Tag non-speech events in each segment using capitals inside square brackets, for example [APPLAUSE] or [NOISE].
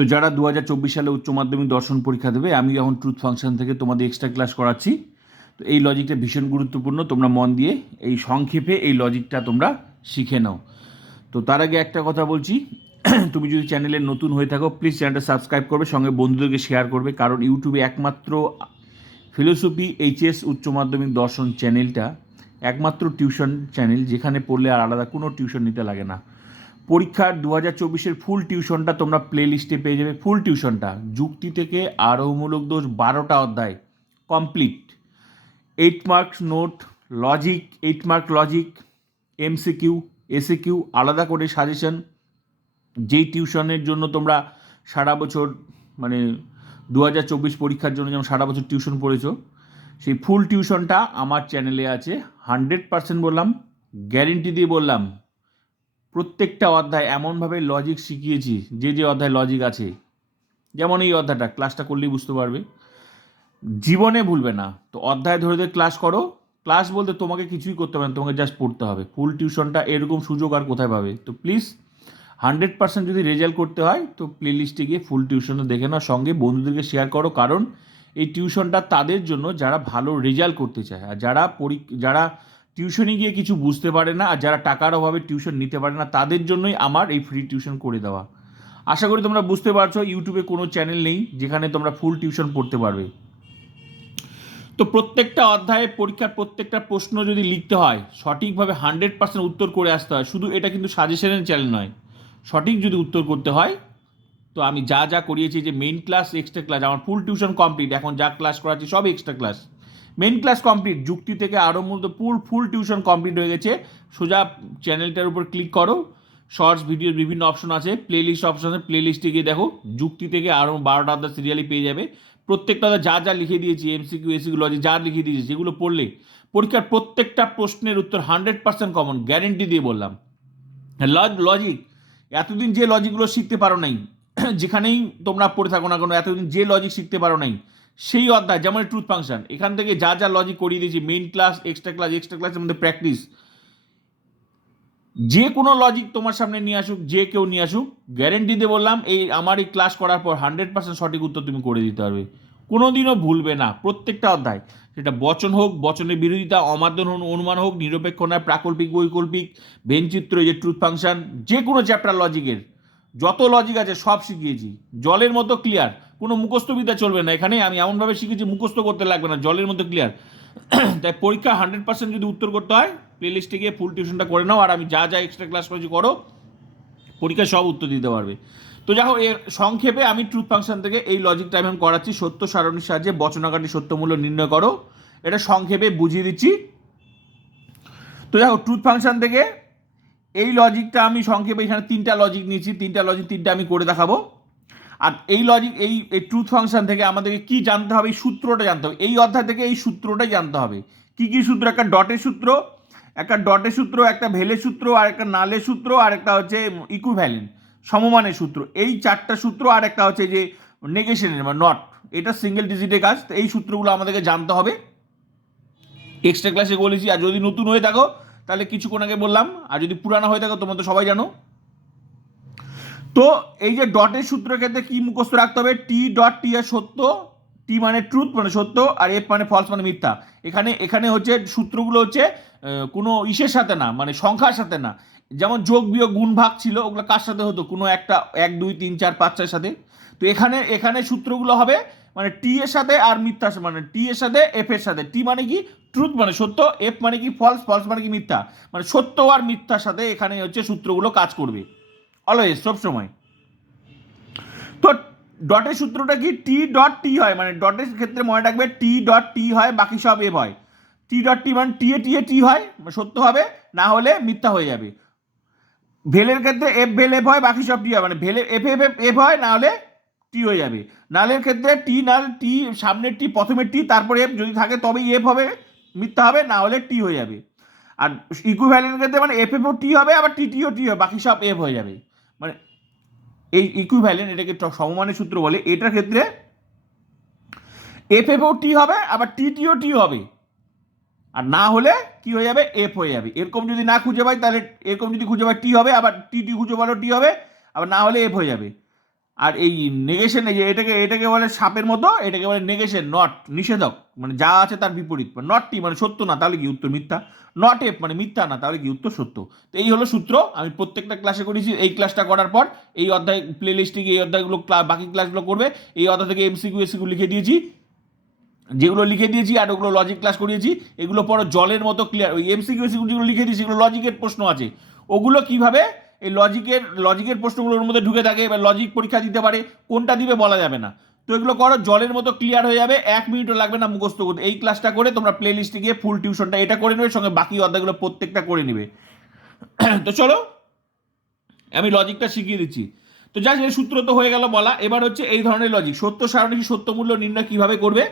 তো যারা দু হাজার চব্বিশ সালে উচ্চ মাধ্যমিক দর্শন পরীক্ষা দেবে, আমি এখন ট্রুথ ফাংশন থেকে তোমাদের এক্সট্রা ক্লাস করাচ্ছি। তো এই লজিকটা ভীষণ গুরুত্বপূর্ণ, তোমরা মন দিয়ে এই সংক্ষেপে এই লজিকটা তোমরা শিখে নাও। তো তার আগে একটা কথা বলছি, [CLEARS THROAT] তুমি যদি চ্যানেলে নতুন হয়ে থাকো প্লিজ চ্যানেলটা সাবস্ক্রাইব করবে, সঙ্গে বন্ধুদেরকে শেয়ার করবে, কারণ ইউটিউবে একমাত্র ফিলোসফি এইচএস উচ্চ মাধ্যমিক দর্শন চ্যানেলটা একমাত্র টিউশন চ্যানেল যেখানে পড়লে আর আলাদা কোনো টিউশন নিতে লাগে না। পরীক্ষার দু হাজার চব্বিশের ফুল টিউশনটা তোমরা প্লে লিস্টে পেয়ে যাবে। ফুল টিউশনটা যুক্তি থেকে আরোহমূলক দোষ বারোটা অধ্যায় complete eight marks note logic eight mark logic MCQ SCQ আলাদা করে সাজেশন যেই টিউশনের জন্য তোমরা সারা বছর মানে দু হাজার চব্বিশ পরীক্ষার জন্য যেমন সারা বছর টিউশন পড়েছো, সেই ফুল টিউশনটা আমার চ্যানেলে আছে। হান্ড্রেড পার্সেন্ট বললাম গ্যারেন্টি দিয়ে বললাম প্রত্যেকটা অধ্যায় এমনভাবে লজিক শিখিয়েছি, যে যে অধ্যায় লজিক আছে। যেমন এই অধ্যায়টা ক্লাসটা করলেই বুঝতে পারবে। জীবনে ভুলবে না। তো অধ্যায় ধরে ধরে ক্লাস করো। ক্লাস বলতে তোমাকে কিছুই করতে হবে না, তোমাকে জাস্ট পড়তে হবে। ফুল টিউশনটা এরকম সুযোগ আর কোথায় পাবে? তো প্লিজ হান্ড্রেড পার্সেন্ট যদি রেজাল্ট করতে হয়, তো প্লে লিস্টে গিয়ে ফুল টিউশনে দেখে নাও। সঙ্গে বন্ধুদেরকে শেয়ার করো। কারণ এই টিউশনটা তাদের জন্য যারা ভালো রেজাল্ট করতে চায়। আর যারা পরি যারা টিউশনে গিয়ে কিছু বুঝতে পারে না, আর যারা টাকার অভাবে টিউশন নিতে পারে না, তাদের জন্যই আমার এই ফ্রি টিউশন করে দেওয়া। আশা করি তোমরা বুঝতে পারছ, ইউটিউবে কোনো চ্যানেল নেই যেখানে তোমরা ফুল টিউশন পড়তে পারবে। তো প্রত্যেকটা অধ্যায়ে পরীক্ষার প্রত্যেকটা প্রশ্ন যদি লিখতে হয়, সঠিকভাবে হান্ড্রেড পার্সেন্ট উত্তর করে আসতে হয়, শুধু এটা কিন্তু সাজেশনের চ্যানেল নয়। সঠিক যদি উত্তর করতে হয়, তো আমি যা যা করিয়েছি, যে মেইন ক্লাস এক্সট্রা ক্লাস আমার ফুল টিউশন কমপ্লিট এখন যা ক্লাস করাচ্ছি সব extra class main class complete যুক্তি থেকে আরও মূলত ফুল ফুল টিউশন কমপ্লিট হয়ে গেছে। সোজা চ্যানেলটার উপর ক্লিক করো। শর্টস ভিডিওর বিভিন্ন অপশন আছে। প্লে লিস্ট অপশন আছে। প্লে লিস্টে গিয়ে দেখো, যুক্তি থেকে আরও বারোটা আলাদা সিরিয়ালি পেয়ে যাবে। প্রত্যেকটা যা যা লিখে দিয়েছি এমসিকিউ এসিকিউ লজি যা লিখে দিয়েছি, যেগুলো পড়লে পরীক্ষার প্রত্যেকটা প্রশ্নের উত্তর হান্ড্রেড পার্সেন্ট কমন গ্যারেন্টি দিয়ে বললাম। লজিক এতদিন যে লজিকগুলো শিখতে পারো নাই, [CLEARS THROAT] যেখানেই তোমরা পড়ে থাকো না কোনো, এতদিন যে লজিক শিখতে পারো নাই সেই অধ্যায়, যেমন ট্রুথ ফাংশন এখান থেকে যা যা লজিক করিয়ে দিয়েছি main class extra class extra ক্লাসের মধ্যে প্র্যাকটিস যে কোনো লজিক তোমার সামনে নিয়ে আসুক, যে কেউ নিয়ে আসুক গ্যারেন্টি দিয়ে বললাম, এই আমার এই ক্লাস করার পর হান্ড্রেড পার্সেন্ট সঠিক উত্তর তুমি করে দিতে পারবে। কোনোদিনও ভুলবে না, প্রত্যেকটা অধ্যায়। সেটা বচন হোক, বচনের বিরোধিতা অমাদ্যন অনুমান হোক, নিরপেক্ষ নয়, প্রাকল্পিক, বৈকল্পিক ভেনচিত্র যে ট্রুথ ফাংশন যে কোনো চ্যাপ্টার লজিকের যত লজিক আছে, সব শিখিয়েছি। জলের মতো ক্লিয়ার কোনো মুখস্থবিদ্যা চলবে না। এখানে আমি এমনভাবে শিখেছি, মুখস্থ করতে লাগবে না, জলের মধ্যে ক্লিয়ার [CLEARS THROAT] তাই পরীক্ষা হান্ড্রেড পার্সেন্ট যদি উত্তর করতে হয় প্লে লিস্টে গিয়ে ফুল টিউশনটা করে নাও, আর আমি যা যা এক্সট্রা ক্লাস করেছি করো, পরীক্ষায় সব উত্তর দিতে পারবে। তো দেখো এর সংক্ষেপে আমি ট্রুথ ফাংশন থেকে এই লজিকটা আমি করাচ্ছি। সত্য সারণীর সাহায্যে বচনাকারী সত্যমূল্য নির্ণয় করো। এটা সংক্ষেপে বুঝিয়ে দিচ্ছি। তো দেখো ট্রুথ ফাংশন থেকে এই লজিকটা আমি সংক্ষেপে এখানে তিনটা লজিক নিয়েছি। তিনটা লজিক তিনটা আমি করে দেখাবো। আর এই লজিক এই এই ট্রুথ ফাংশন থেকে আমাদেরকে কি জানতে হবে? এই সূত্রটা জানতে হবে। এই অধ্যায় থেকে এই সূত্রটাই জানতে হবে। কি কি সূত্র? একটা ডটের সূত্র, একটা ডটের সূত্র, একটা ভেলের সূত্র, আর একটা নালের সূত্র, আর একটা হচ্ছে ইকুভ্যালেন্ট সমমানের সূত্র। এই চারটা সূত্র আর একটা হচ্ছে যে নেগেশনের বা নট এটা সিঙ্গেল ডিজিটের কাজ, তো এই সূত্রগুলো আমাদেরকে জানতে হবে। এক্সট্রা ক্লাসে বলেছি, আর যদি নতুন হয়ে থাকো, তাহলে কিছুক্ষণ আগে বললাম, আর যদি পুরানো হয়ে থাকো, তোমরা তো সবাই জানো। তো এই যে ডটের সূত্রের ক্ষেত্রে কি মুখস্থ রাখতে হবে? টি ডট টি এর সত্য টি মানে ট্রুথ মানে সত্য, আর এফ মানে ফলস মানে মিথ্যা। এখানে এখানে হচ্ছে সূত্রগুলো হচ্ছে কোনো ইসের সাথে না মানে সংখ্যার সাথে না। যেমন যোগ, বিয়োগ, গুণ, ভাগ ছিল, ওগুলো কার সাথে হতো? কোনো একটা, এক, দুই, তিন, চার, পাঁচ, ছয়ের সাথে। তো এখানে এখানে সূত্রগুলো হবে মানে টি এর সাথে আর মিথ্যা মানে টি এর সাথে এফ এর সাথে। টি মানে কি? ট্রুথ মানে সত্য এফ মানে কি? ফলস ফলস মানে কি? মিথ্যা। মানে সত্য আর মিথ্যার সাথে এখানে হচ্ছে সূত্রগুলো কাজ করবে। অলওয়েজ সবসময়। তো ডটের সূত্রটা কি? টি ডট টি হয় মানে ডটের ক্ষেত্রে মনে রাখবে টি ডট টি হয়, বাকি সব এফ হয়। টি ডট টি মানে টি এ টি এ টি হয়, সত্য হবে, না হলে মিথ্যা হয়ে যাবে। ভেলের ক্ষেত্রে এফ ভেল এফ হয়, বাকি সব টি হয় মানে ভেলে এফ এফ এফ এফ হয়, না হলে টি হয়ে যাবে। নালের ক্ষেত্রে টি নাল টি সামনের টি প্রথমের টি তারপরে এফ যদি থাকে, তবেই এফ হবে, মিথ্যা হবে, না হলে টি হয়ে যাবে। আর ইকুইভ্যালেন্টের ক্ষেত্রে মানে এফ এফও টি হবে, আবার টি টিও টি হবে, বাকি সব এফ হয়ে যাবে। মানে এই ইকুইভ্যালেন্ট এটাকে সমমানের সূত্র বলে, এটার ক্ষেত্রে এফ এফও টি হবে, আবার টি টিও টি হবে। আর না হলে কি হয়ে যাবে? এফ হয়ে যাবে। এরকম যদি না খুঁজে পাই, তাহলে এরকম যদি খুঁজে পাই টি হবে, আবার টি টি খুঁজে পারো টি হবে, আবার না হলে এফ হয়ে যাবে। আর এই নেগেশন এই যে এটাকে এটাকে বলে সাপের মতো, এটাকে বলে নেগেশন নট নিষেধক। মানে যা আছে তার বিপরীত। নটটি মানে সত্য না, তাহলে কি উত্তর মিথ্যা? নট এফ মানে মিথ্যা না, তাহলে কি উত্তর সত্য? তো এই হলো সূত্র। আমি প্রত্যেকটা ক্লাসে করেছি, এই ক্লাসটা করার পর এই অধ্যায় প্লে লিস্টে গিয়ে এই অধ্যায়গুলো বাকি ক্লাসগুলো করবে। এই অধ্যায় থেকে এমসিকিউ এসিকিউ লিখে দিয়েছি। যেগুলো লিখে দিয়েছি আর ওগুলো লজিক ক্লাস করিয়েছি, এগুলো পরে জলের মতো ক্লিয়ার ওই এমসিকিউ এসিকিউ যেগুলো লিখে দিয়েছি এগুলো লজিকের প্রশ্ন আছে। ওগুলো কীভাবে এই লজিকের লজিকের প্রশ্নগুলোর মধ্যে ঢুকে থাকে, এবার লজিক পরীক্ষা দিতে পারে, কোনটা দিবে বলা যাবে না। তো এগুলো করো, জলের মতো ক্লিয়ার হয়ে যাবে, এক মিনিটও লাগবে না মুখস্থ করতে। এই ক্লাসটা করে তোমরা প্লে লিস্টে গিয়ে ফুল টিউশনটা এটা করে নেবে, সঙ্গে বাকি অধ্যায়গুলো প্রত্যেকটা করে নেবে। [CLEARS THROAT] তো চলো, আমি লজিকটা শিখিয়ে দিচ্ছি। তো যা সূত্র তো হয়ে গেল বলা। এবার হচ্ছে এই ধরনের লজিক সত্য সারণী সত্য মূল্য নির্ণয় কীভাবে করবে?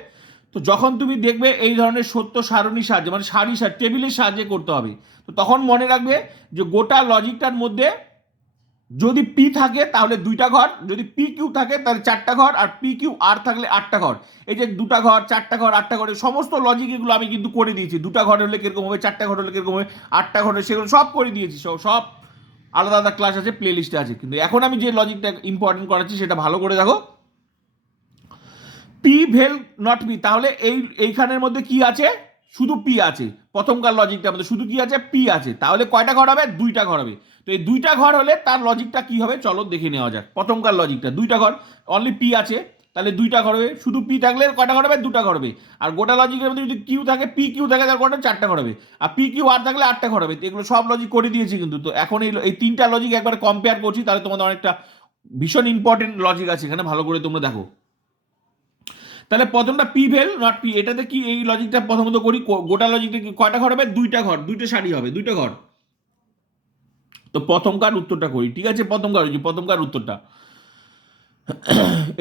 তো যখন তুমি দেখবে এই ধরনের সত্য সারণী সাহায্যে মানে সারি সার টেবিলের সাহায্যে করতে হবে, তো তখন মনে রাখবে যে গোটা লজিকটার মধ্যে যদি পি থাকে তাহলে দুইটা ঘর, যদি পি কিউ থাকে তাহলে চারটা ঘর, আর পি কিউ আর থাকলে আটটা ঘর। এই যে দুটা ঘর, চারটা ঘর, আটটা ঘর সমস্ত লজিক এগুলো আমি কিন্তু করে দিয়েছি। দুটা ঘর হলে কীরকম হবে, চারটা ঘর হলে কীরকম হবে, আটটা ঘর সেগুলো সব করে দিয়েছি, সব সব আলাদা আলাদা ক্লাস আছে প্লে লিস্টে আছে। কিন্তু এখন আমি যে লজিকটা ইম্পর্টেন্ট করাচ্ছি সেটা ভালো করে দেখো। পি ভেল নট পি তাহলে এই, এইখানের মধ্যে কি আছে? শুধু পি আছে। প্রথমকার লজিকটার মধ্যে শুধু কি আছে? পি আছে। তাহলে কয়টা ঘর হবে? দুইটা ঘর হবে। তো এই দুইটা ঘর হলে তার লজিকটা কি হবে? চলো দেখে নেওয়া যাক। প্রথমকার লজিকটা দুইটা ঘর অনলি পি আছে। তাহলে দুইটা ঘর হবে। শুধু পি থাকলে কয়টা ঘর হবে? দুটা ঘর হবে। আর গোটা লজিকের মধ্যে যদি কিউ থাকে পি কিউ থাকে তার কটা চারটা ঘর হবে। আর পি কিউ আর থাকলে আটটা ঘর হবে। এগুলো সব লজিক করে দিয়েছি কিন্তু। তো এখন এই এই তিনটা লজিক একবার কম্পেয়ার করছি, তাহলে তোমাদের অনেকটা ভীষণ ইম্পর্টেন্ট লজিক আছে এখানে। ভালো করে তোমরা দেখো। তাহলে প্রথমটা পি ভেল নট পি এটাতে কি এই লজিকটা প্রথমত করি? গোটা লজিকটা কি কয়টা ঘর হবে? দুইটা ঘর, দুইটা শাড়ি হবে, দুইটা ঘর। তো প্রথমকার উত্তরটা করি, ঠিক আছে? প্রথমকার প্রথমকার উত্তরটা।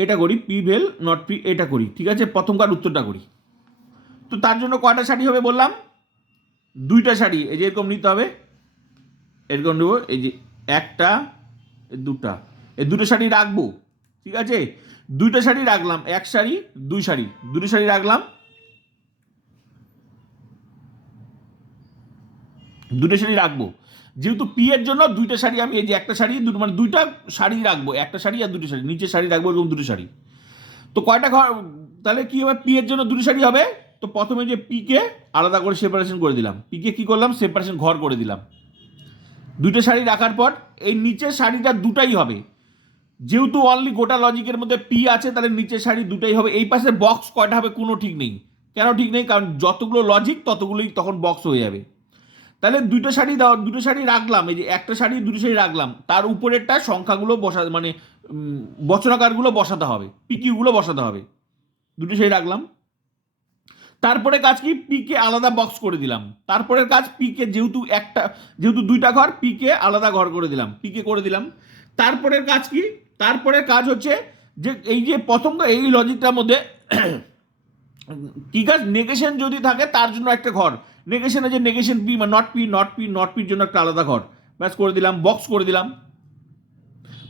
এটা করি পি ভেল নট পি এটা করি, ঠিক আছে? প্রথমকার উত্তরটা করি। তো তার জন্য কয়টা শাড়ি হবে বললাম? দুইটা শাড়ি এই যে এরকম নিতে হবে। এরকম নেব, এই যে একটা দুটা। এই দুটো শাড়ি রাখব, ঠিক আছে? দুইটা শাড়ি রাখলাম, এক শাড়ি, দুই শাড়ি। দুটো শাড়ি রাখলাম। দুটো শাড়ি রাখব। যেহেতু পি এর জন্য দুইটা শাড়ি আমি, এই যে একটা শাড়ি, দুটো মানে দুইটা শাড়ি রাখব, একটা শাড়ি আর দুটো শাড়ি। নিচে শাড়ি রাখব এরকম দুটো শাড়ি। তো কয়টা ঘর, তাহলে কি হবে? পি এর জন্য দুটো শাড়ি হবে। তো প্রথমে যে পি কে আলাদা করে সেপারেশন করে দিলাম। পি কে করলাম? সেপারেশন ঘর করে দিলাম। দুটো শাড়ি রাখার পর এই নিচের শাড়িটা দুটাই হবে। যেহেতু অনলি গোটা লজিকের মধ্যে পি আছে, তাহলে নিচের শাড়ি দুটাই হবে। এই পাশে বক্স কয়টা হবে কোনো ঠিক নেই। কেন ঠিক নেই? কারণ যতগুলো লজিক ততগুলোই তখন বক্স হয়ে যাবে। তাহলে দুটো শাড়ি দাও, দুটো শাড়ি রাখলাম। এই যে একটা শাড়ি দুটো শাড়ি রাখলাম। তার উপরেরটা সংখ্যাগুলো বসা মানে বচনাকারগুলো বসাতে হবে। পিকিউগুলো বসাতে হবে। দুটো শাড়ি রাখলাম। তারপরে কাজ কি? পিকে আলাদা বক্স করে দিলাম। তারপরের কাজ পিকে যেহেতু একটা, যেহেতু দুইটা ঘর পিকে আলাদা ঘর করে দিলাম। পিকে করে দিলাম। তারপরের কাজ কি? তারপরের কাজ হচ্ছে যে এই যে প্রথম এই লজিকটার মধ্যে কি কাজ? নেগেশন যদি থাকে, তার জন্য একটা ঘর। নেগেশনে যে negation P not P not P not পির জন্য একটা আলাদা ঘর। ব্যাস, করে দিলাম বক্স করে দিলাম।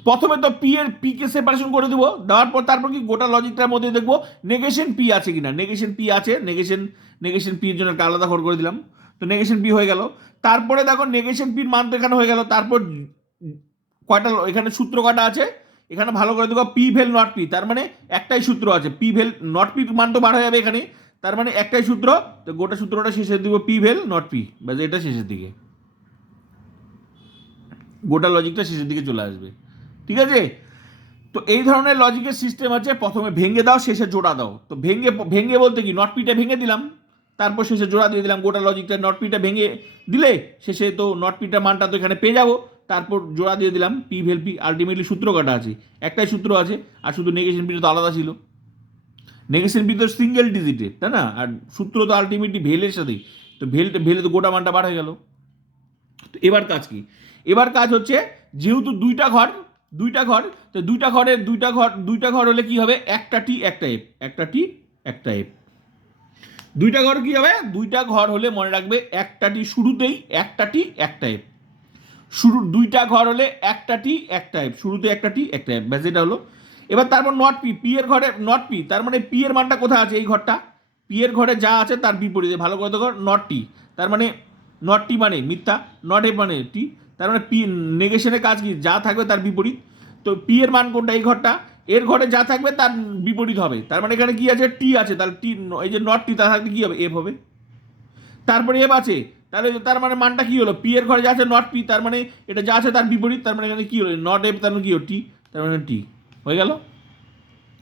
প্রথমে তো পি এর পি কে সেপারেশন করে দেবো। দেওয়ার পর তারপর কি? গোটা লজিকটার মধ্যে দেখব নেগেশন পি আছে কিনা। নেগেশন পি আছে, নেগেশন নেগেশন পি এর জন্য একটা আলাদা ঘর করে দিলাম। তো নেগেশন পি হয়ে গেল। তারপরে দেখো, নেগেশন পির মান তো এখানে হয়ে গেল। তারপর কয়টা এখানে সূত্র কয়টা আছে? এখানে ভালো করে দেখো পি ভেল নট পি তার মানে একটাই সূত্র আছে। পি ভেল নট পি মান তো বার হয়ে যাবে এখানে। তার মানে একটাই সূত্র, তো গোটা সূত্রটা শেষের দিব পি ভেল নট পি ব্যাস এটা শেষের দিকে। গোটা লজিকটা শেষের দিকে চলে আসবে। ঠিক আছে? তো এই ধরনের লজিকের সিস্টেম আছে, প্রথমে ভেঙে দাও, শেষে জোড়া দাও। তো ভেঙে ভেঙে বলতে কি? নট পিটা ভেঙে দিলাম, তারপর শেষে জোড়া দিয়ে দিলাম, গোটা লজিকটা নট পিটা ভেঙে দিলে, শেষে তো নট পিটার মানটা তো এখানে পেয়ে যাব। তারপর জোড়া দিয়ে দিলাম পি ভেল পি আলটিমেটলি সূত্র কাটা আছে। একটাই সূত্র আছে, আর শুধু নেগেশন পিটা তো আলাদা ছিল। নেগেশন পি তো সিঙ্গেল ডিজিটের তাই না? আর সূত্র তো আলটিমেটলি ভেলের সাথেই। তো ভেলটা ভেলে তো গোটা মানটা বার হয়ে গেল। তো এবার কাজ কি? এবার কাজ হচ্ছে, যেহেতু দুইটা ঘর দুইটা ঘর, তো দুইটা ঘরের দুইটা ঘর দুইটা ঘর হলে কি হবে? একটা টি একটা এফ একটা টি একটা এফ দুইটা ঘর কি হবে? দুইটা ঘর হলে মনে রাখবে একটা টি শুরুতেই একটা টি একটা এফ শুরু দুইটা ঘর হলে একটা টি একটা এফ শুরুতে একটা টি একটা এফ ব্যাস, এটা হলো। এবার তারপর নট পি পি এর ঘরে নট পি তার মানে পি এর মানটা কোথায় আছে এই ঘরটা? পি এর ঘরে যা আছে তার বিপরীতে, ভালো করে দেখো নট টি তার মানে নট টি মানে মিথ্যা নট এ মানে টি তার মানে পি নেগেশনের কাজ কি? যা থাকবে তার বিপরীত। তো পি এর মান কোনটা এই ঘরটা? এর ঘরে যা থাকবে তার বিপরীত হবে। তার মানে এখানে কি আছে? টি আছে। তাহলে টি এই যে নট টি তার থাকলে কি হবে? এফ হবে। তারপরে এফ আছে। তাহলে তার মানে মানটা কি হলো? পি এর ঘরে যা আছে নট পি তার মানে এটা যা আছে তার বিপরীত, তার মানে এখানে কি হলো? নট এফ তার মানে কি হলো? টি তার মানে টি হয়ে গেল?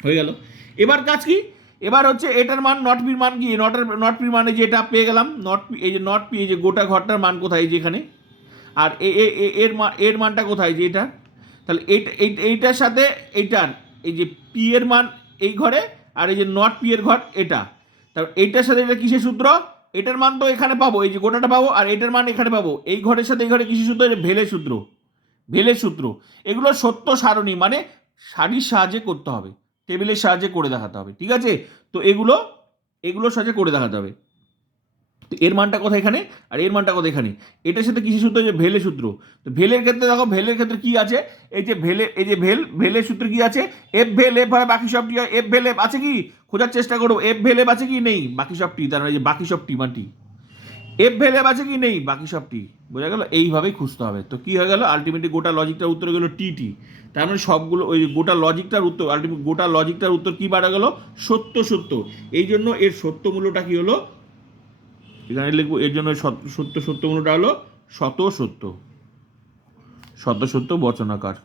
হয়ে গেল। এবার কাজ কি? এবার হচ্ছে এটার মান নট পির মান কি? নটের নট পির মানে যে এটা পেয়ে গেলাম নট পি এই যে নট পি এই যে গোটা ঘরটার মান কোথায়? যে এখানে। আর এর মান এর মানটা কোথায়? যে এটা। তাহলে এইটা এই- এইটার সাথে এইটার, এই যে পি এর মান এই ঘরে, আর এই যে নট পি এর ঘর এটা। তারপর এইটার সাথে এটা কিসের সূত্র? এটার মান তো এখানে পাবো, এই যে গোটাটা পাবো আর এটার মান এখানে পাবো। এই ঘরের সাথে এই ঘরে কৃষি সূত্র ভেলে সূত্র ভেলে সূত্র। এগুলো সত্য সারণী মানে সারির সাহায্যে করতে হবে, টেবিলের সাহায্যে করে দেখাতে হবে, ঠিক আছে? তো এগুলো, এগুলোর সাহায্যে করে দেখাতে হবে। তো এর মানটা কোথায় এখানে আর এর মানটা কোথায় এখানে। এটার সাথে কিসের সূত্র যে ভেলে সূত্র। তো ভেলের ক্ষেত্রে দেখো, ভেলের ক্ষেত্রে কি আছে? এই যে ভেলে, এই যে ভেল, ভেলের সূত্র কি আছে? এফ ভেল এফ হয়, বাকি সব টি এফ ভেল এফ আছে কি? খোঁজার চেষ্টা করো এফ ভেল এফ আছে কি? নেই। বাকি সব টি তার মানে যে বাকি সব টি মান টি এফ ভেল এফ আছে কি? নেই। বাকি সব টি বোঝা গেল? এইভাবেই খুঁজতে হবে। তো কি হয়ে গেল? আলটিমেটলি গোটা লজিকটার উত্তর গেলো টি টি তার মানে সবগুলো, ওই গোটা লজিকটার উত্তর আলটিমেট গোটা লজিকটার উত্তর কি বাড়া গেল? সত্য সত্য। এই জন্য এর সত্য মূল্যটা কি হলো? এখানে লিখব, এর জন্য সত্য সত্য মূল্যটা হলো? শত সত্য। শত সত্য, বচনাকার।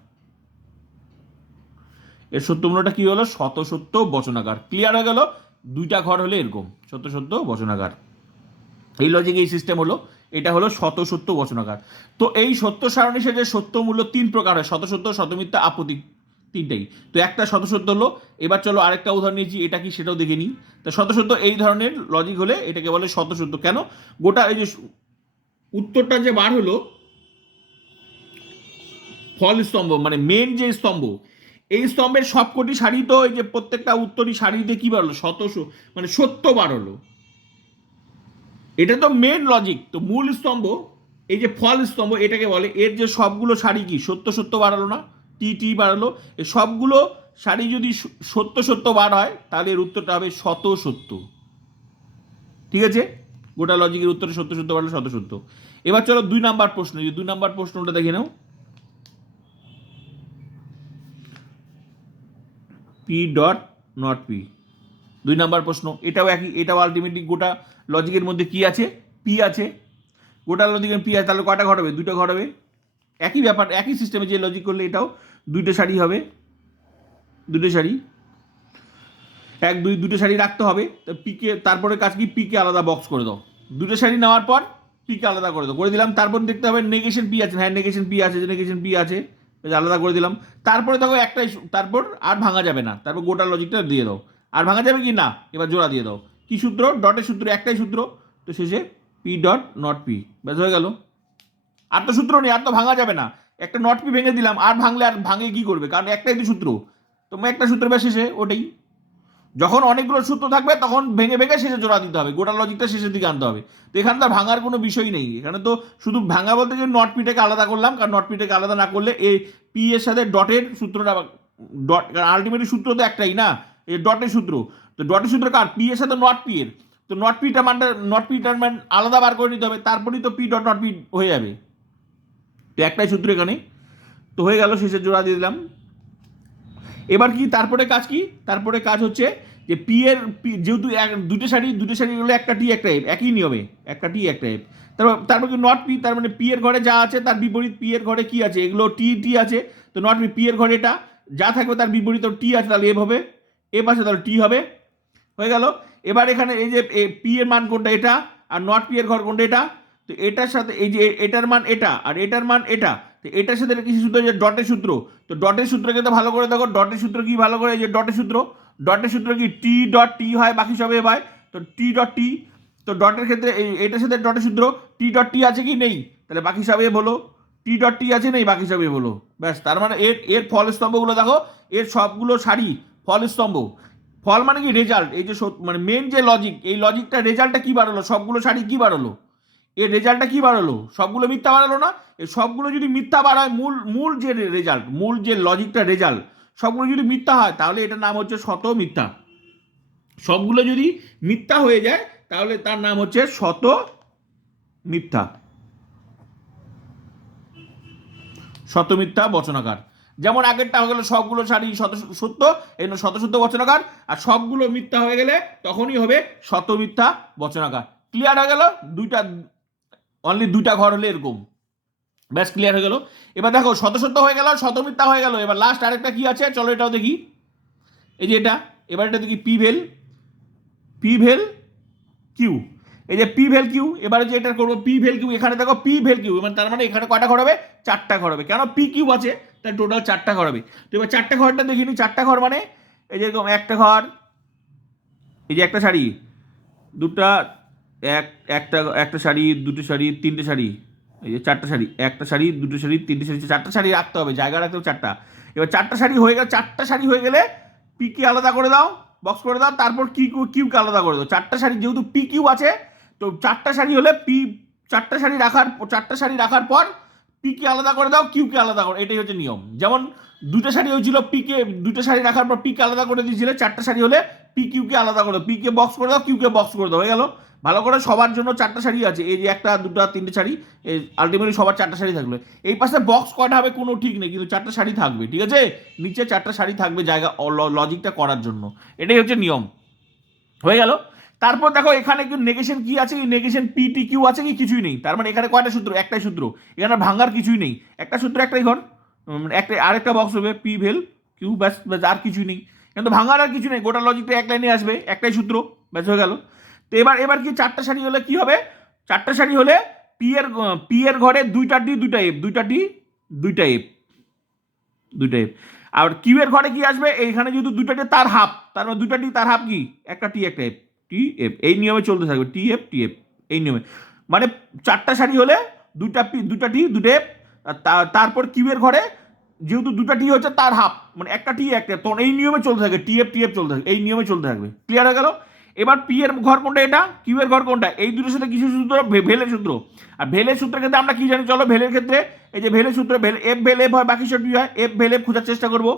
এর সত্য মূল্যটা কি হলো? শত সত্য, বচনাকার। ক্লিয়ার হয়ে গেল? দুইটা ঘর হলে এরকম। সত্য সত্য, বচনাকার। এই লজিক এই সিস্টেম হলো, এটা হলো শত সত্য, বচনাকার। তো এই সত্য সারণী যে সত্য মূল্য তিন প্রকার হয়। শত সত্য শতমিথ্যা আপত্তি। তিনটাই। তো একটা শত সত্য হলো, এবার চলো আরেকটা উদাহরণ নিয়েছি এটা কি সেটাও দেখে নিই। তো শত সত্য এই ধরনের লজিক হলে এটাকে বলে শত সত্য কেন? গোটা এই যে উত্তরটা যে বার হলো, ফল স্তম্ভ মানে মেন যে স্তম্ভ, এই স্তম্ভের সবকটি সারি তো এই যে প্রত্যেকটা উত্তরই সারিতে কি হলো? শত মানে সত্য বার হলো। এটা তো মেন লজিক তো মূল স্তম্ভ, এই যে ফল স্তম্ভ, এটাকে বলে, এর যে সবগুলো সারি কি? সত্য সত্য বাড়ালো না? টি টি বাড়ালো। এই সবগুলো সারি যদি সত্য সত্য বার হয়, তাহলে এর উত্তরটা হবে শত সত্য। ঠিক আছে? গোটা লজিকের উত্তরে সত্য সত্য বাড়লো শত সত্য। এবার চলো দুই নাম্বার প্রশ্ন যে দুই নাম্বার প্রশ্নটা দেখে নাও। পি ডট নট পি দুই নাম্বার প্রশ্ন, এটাও একই, এটাও আলটিমেটলি গোটা লজিকের মধ্যে কি আছে? পি আছে। গোটা লজিকের পি আছে, তাহলে কটা ঘর হবে দুটো ঘর হবে একই ব্যাপার, একই সিস্টেমে যে লজিক করলে এটাও দুইটো শাড়ি হবে। দুটো শাড়ি। এক, দুই দুটো শাড়ি রাখতে হবে। তো পিকে, তারপরে কাজ কি? পিকে আলাদা বক্স করে দাও। দুটো শাড়ি নেওয়ার পর পিকে আলাদা করে দাও। করে দিলাম, তারপর দেখতে হবে নেগেশন পি আছে। হ্যাঁ নেগেশন পি আছে নেগেশন পি আছে। আলাদা করে দিলাম। তারপরে দেখো একটাই তারপর আর ভাঙা যাবে না। তারপর গোটা লজিকটা দিয়ে দাও। আর ভাঙা যাবে কি? না, এবার জোড়া দিয়ে দাও। কি সূত্র? ডটের সূত্র, একটাই সূত্র। তো শেষে পি ডট নট পি ব্যাস হয়ে গেল। আর তো সূত্র নেই, আর তো ভাঙা যাবে না। একটা নট পি ভেঙে দিলাম, আর ভাঙলে আর ভাঙে কি করবে? কারণ একটাই তো সূত্র। তো একটা সূত্র ব্যাস শেষে, ওটাই। যখন অনেকগুলো সূত্র থাকবে, তখন ভেঙে ভেঙে শেষে জোড়া দিতে হবে, গোটা লজিকটা শেষের দিকে আনতে হবে। তো এখানে তো ভাঙার কোনো বিষয় নেই। এখানে তো শুধু ভাঙা বলতে যে নট পিটাকে আলাদা করলাম, কারণ নট পিটাকে আলাদা না করলে এই পি এর সাথে ডটের সূত্রটা ডট কারণ আলটিমেটলি সূত্র তো একটাই না, এই ডটের সূত্র। তো ডটের সূত্র কার? পি এর সাথে নট পি এর। তো নট পিটা মানটা নট পিটার মান আলাদা বার করে নিতে হবে, তারপরেই তো পি ডট নট পি হয়ে যাবে। তো একটাই সূত্র এখানে। তো হয়ে গেল, শেষের জোড়া দিয়ে দিলাম। এবার কি, তারপরে কাজ কি? তারপরে কাজ হচ্ছে যে পি এর পি যেহেতু এক, দুটো শাড়ি দুটো শাড়ি হলে একটা টি একটা এফ একই নিয়মে, একটা টি একটা এফ তারপর তারপর কি নট পি তার মানে পি এর ঘরে যা আছে, তার বিপরীত পি এর ঘরে কি আছে? এগুলো টি টি আছে। তো নট পি পি এর ঘরে এটা, যা থাকবে তার বিপরীত টি আছে, তাহলে এফ হবে। এফ আছে, তাহলে টি হবে। হয়ে গেল। এবার এখানে এই যে পি এর মান কোনটা, এটা, আর নট পি এর ঘর কোনটা, এটা। তো এটার সাথে, এই যে এটার মান এটা আর এটার মান এটা, তো এটার সাথে কিছু সূত্র? যে ডটের সূত্র, তো ডটের সূত্রকে তো ভালো করে দেখো, ডটের সূত্র কি ভালো করে? এই যে ডটের সূত্র ডটের সূত্র কি টি ডট টি হয়, বাকি সব হয়, তো টি ডট টি তো ডটের ক্ষেত্রে এটার সাথে ডটের সূত্র টি ডট টি আছে কি? নেই, তাহলে বাকি সব বলো টি ডট টি আছে, নেই, বাকি সব বলো, ব্যাস, তার মানে এর এর ফল স্তম্ভগুলো দেখো, এর সবগুলো সারি, ফল স্তম্ভ, ফল মানে কি? রেজাল্ট এই যে মানে মেন যে লজিক এই লজিকটা রেজাল্টটা কি বাড়ালো? সবগুলো শাড়ি কি বাড়ালো? এর রেজাল্টটা কি বাড়ালো? সবগুলো মিথ্যা বাড়ালো না? সবগুলো যদি মিথ্যা বাড়ায়, মূল মূল যে রেজাল্ট, মূল যে লজিকটা রেজাল্ট, সবগুলো যদি মিথ্যা হয়, তাহলে এটার নাম হচ্ছে শত মিথ্যা। সবগুলো যদি মিথ্যা হয়ে যায়, তাহলে তার নাম হচ্ছে শত মিথ্যা। শত মিথ্যা বচনাকার। যেমন আগেরটা হয়ে গেলো, সবগুলো শাড়ি শত সত্য, এই শত সত্য বচনাকার। আর সবগুলো মিথ্যা হয়ে গেলে তখনই হবে শত মিথ্যা বচনাকার। ক্লিয়ার হয়ে গেল? দুইটা অনলি দুইটা ঘর হলে এরকম। ব্যাস ক্লিয়ার হয়ে গেল। এবার দেখো শত শত হয়ে গেল শত মিথ্যা হয়ে গেল। এবার লাস্ট আরেকটা কি আছে? চলো এটাও দেখি। এই যে এটা, এবার এটা দেখি পি ভেল পি ভেল কিউ এই যে পি ভেল কিউ এবারে যে এটা করব পি ভেল কিউ এখানে দেখো পি ভেল কিউ মানে তার মানে এখানে কয়টা ঘর হবে? চারটা ঘর হবে। কেন? পি কিউ আছে, তাই টোটাল চারটা ঘর হবে। তো এবার চারটা ঘরটা দেখিনি চারটা ঘর মানে এই যে একটা ঘর, এই যে একটা শাড়ি, দুটা এক, একটা একটা শাড়ি, দুটো শাড়ি, তিনটে শাড়ি, এই যে চারটা শাড়ি, একটা শাড়ি, দুটো শাড়ি, তিনটে শাড়ি, চারটা শাড়ি রাখতে হবে, জায়গা রাখতে হবে চারটা। এবার চারটা শাড়ি হয়ে গেলে, চারটা শাড়ি হয়ে গেলে পি কি আলাদা করে দাও বক্স করে দাও, তারপর কি কিউকে আলাদা করে দাও। চারটা শাড়ি, যেহেতু পি কিউ আছে, তো চারটা শাড়ি হলে পি, চারটা শাড়ি রাখার, চারটা শাড়ি রাখার পর পি কে আলাদা করে দাও কিউকে আলাদা করো, এটাই হচ্ছে নিয়ম। যেমন দুটো শাড়ি হয়েছিল পি কে, দুটো শাড়ি রাখার পর পি কে আলাদা করে দিয়েছিলে, চারটা শাড়ি হলে পি কিউকে আলাদা করে পি কে বক্স করে দাও কিউকে বক্স করে দাও, হয়ে গেল। ভালো করে সবার জন্য চারটা শাড়ি আছে। এই যে একটা, দুটো, তিনটে শাড়ি আলটিমেটলি সবার চারটা শাড়ি থাকবে। এই পাশে বক্স কয়টা হবে কোনো ঠিক নেই, কিন্তু চারটা শাড়ি থাকবে, ঠিক আছে? নিচে চারটা শাড়ি থাকবে জায়গা লজিকটা করার জন্য। এটাই হচ্ছে নিয়ম। হয়ে গেল? তারপর দেখো, এখানে কি নেগেশন কি আছে? কি নেগেশন পিটি কিউ আছে কি? কিছুই নেই। তার মানে এখানে কয়টা সূত্র? একটাই সূত্র। এখানে ভাঙার কিছুই নেই। একটা সূত্র, একটাই ঘর। একটা, আরেকটা বক্স হবে পি ভেল কিউ ব্যাস ব্যাস, আর কিছুই নেই। কিন্তু ভাঙার আর কিছু নেই। গোটা লজিকটা এক লাইনে আসবে। একটাই সূত্র। ব্যাস, হয়ে গেল। তো এবার এবার কি চারটা শাড়ি হলে কি হবে? চারটা শাড়ি হলে পি এর পি এর ঘরে দুইটা ডি, দুইটা এফ, দুইটা ডি, দুইটা এফ দুইটা এফ। আর কিউ এর ঘরে কি আসবে? এইখানে যেহেতু দুইটা ডি, তার হাফ। তার মানে দুইটা ডি, তার হাফ কি? একটা টি, একটা এফ। T, F. এই নিয়মে চলতে থাকবে। T, F T, F. এই নিয়মে। মানে চারটা শাড়ি হলে দুইটা পি, দুইটা টি দুটো এফ। তারপর কিউ এর ঘরে যেহেতু দুটা টি হচ্ছে তার হাফ। মানে একটা টি, একটা তখন এই নিয়মে চলতে থাকে। টি, এফ টি, এফ চলতে থাকে। এই নিয়মে চলতে থাকবে। ক্লিয়ার হয়ে গেল? এবার পি এর ঘর কোনটা এটা? কিউ এর ঘর কোনটা? এই দুটোর সাথে কিছু সূত্র? ভেলের সূত্র। আর ভেলের সূত্রের ক্ষেত্রে আমরা কি জানি? চলো ভেলের ক্ষেত্রে এই যে ভেলের সূত্র, ভেল এফ ভেল এফ হয়, বাকি সব হয় এফ ভেল এফ খোঁজার চেষ্টা করব।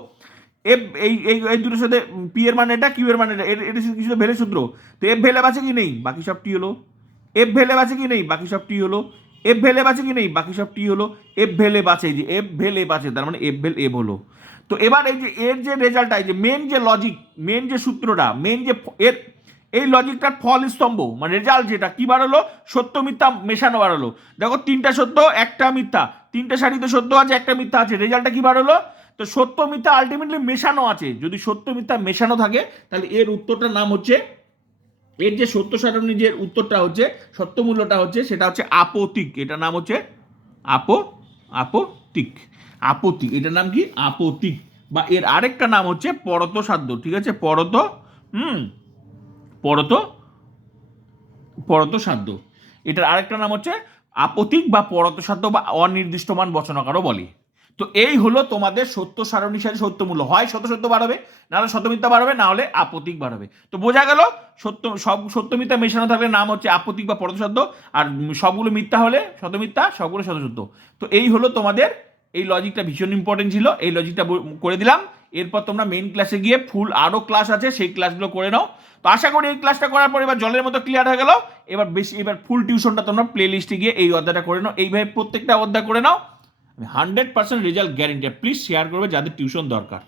এফ এই এই এই দুটোর সাথে পি এর মানে এটা কিউ এর মানে এটা সাথে কিছু ভেলের সূত্র। তো এফ ভেলেব আছে কি নেই? বাকি সব টি হলো। এফ ভেলেব আছে কি নেই? বাকি সব টি হলো। এফ ভেলেব আছে কি নেই? বাকি সব টি হলো। এফ ভেলেব আছে এই যে এফ ভেলেব আছে তার মানে এফ ভেল এফ হলো। তো এবার এই যে এর যে রেজাল্টটা, এই যে মেন যে লজিক মেন যে সূত্রটা মেন যে এর এই লজিকটার ফল স্তম্ভ মানে রেজাল্ট যেটা, কি বাড়ালো? সত্য, মিথ্যা, মেশানো বাড়ালো। দেখো, তিনটা সত্য, একটা মিথ্যা। তিনটা শাড়িতে সত্য আছে, একটা মিথ্যা আছে। রেজাল্টটা কি বাড়ালো? তো সত্য, মিথ্যা আলটিমেটলি মেশানো আছে। যদি সত্য, মিথ্যা মেশানো থাকে, তাহলে এর উত্তরটার নাম হচ্ছে, এর যে সত্য সারণী যে উত্তরটা হচ্ছে, সত্য মূল্যটা হচ্ছে, সেটা হচ্ছে আপতিক। এটা নাম হচ্ছে আপো, আপতিক। আপতিক। এটার নাম কি? আপতিক। বা এর আরেকটা নাম হচ্ছে পরত সাধ্য ঠিক আছে? পরত, হুম? পরত পরত সাধ্য। এটার আরেকটা নাম হচ্ছে আপতিক বা পরত সাধ্য বা অনির্দিষ্টমান বচনাকারও বলে। তো এই হলো তোমাদের সত্য সারণী সাথে সত্য মূল্য। হয় শত সত্য বাড়াবে না হলে শতমিথ্যা বাড়াবে, না হলে আপতিক বাড়াবে। তো বোঝা গেল, সত্য, সব সত্যমিথ্যা মেশানো থাকলে নাম হচ্ছে আপতিক বা পরতসাধ্য আর সবগুলো মিথ্যা হলে শতমিথ্যা সবগুলো শতসত্য তো এই হলো তোমাদের, এই লজিকটা ভীষণ ইম্পর্টেন্ট ছিল, এই লজিকটা করে দিলাম। এরপর তোমরা মেইন ক্লাসে গিয়ে ফুল আরও ক্লাস আছে, সেই ক্লাসগুলো করে নাও। তো আশা করি এই ক্লাসটা করার পর এবার জলের মতো ক্লিয়ার হয়ে গেল। এবার বেশি এবার ফুল টিউশনটা তোমরা প্লে লিস্টে গিয়ে এই অধ্যায়টা করে নাও। এইভাবে প্রত্যেকটা অধ্যায় করে নাও। Hundred percent result guarantee please share করবে যাদের টিউশন দরকার।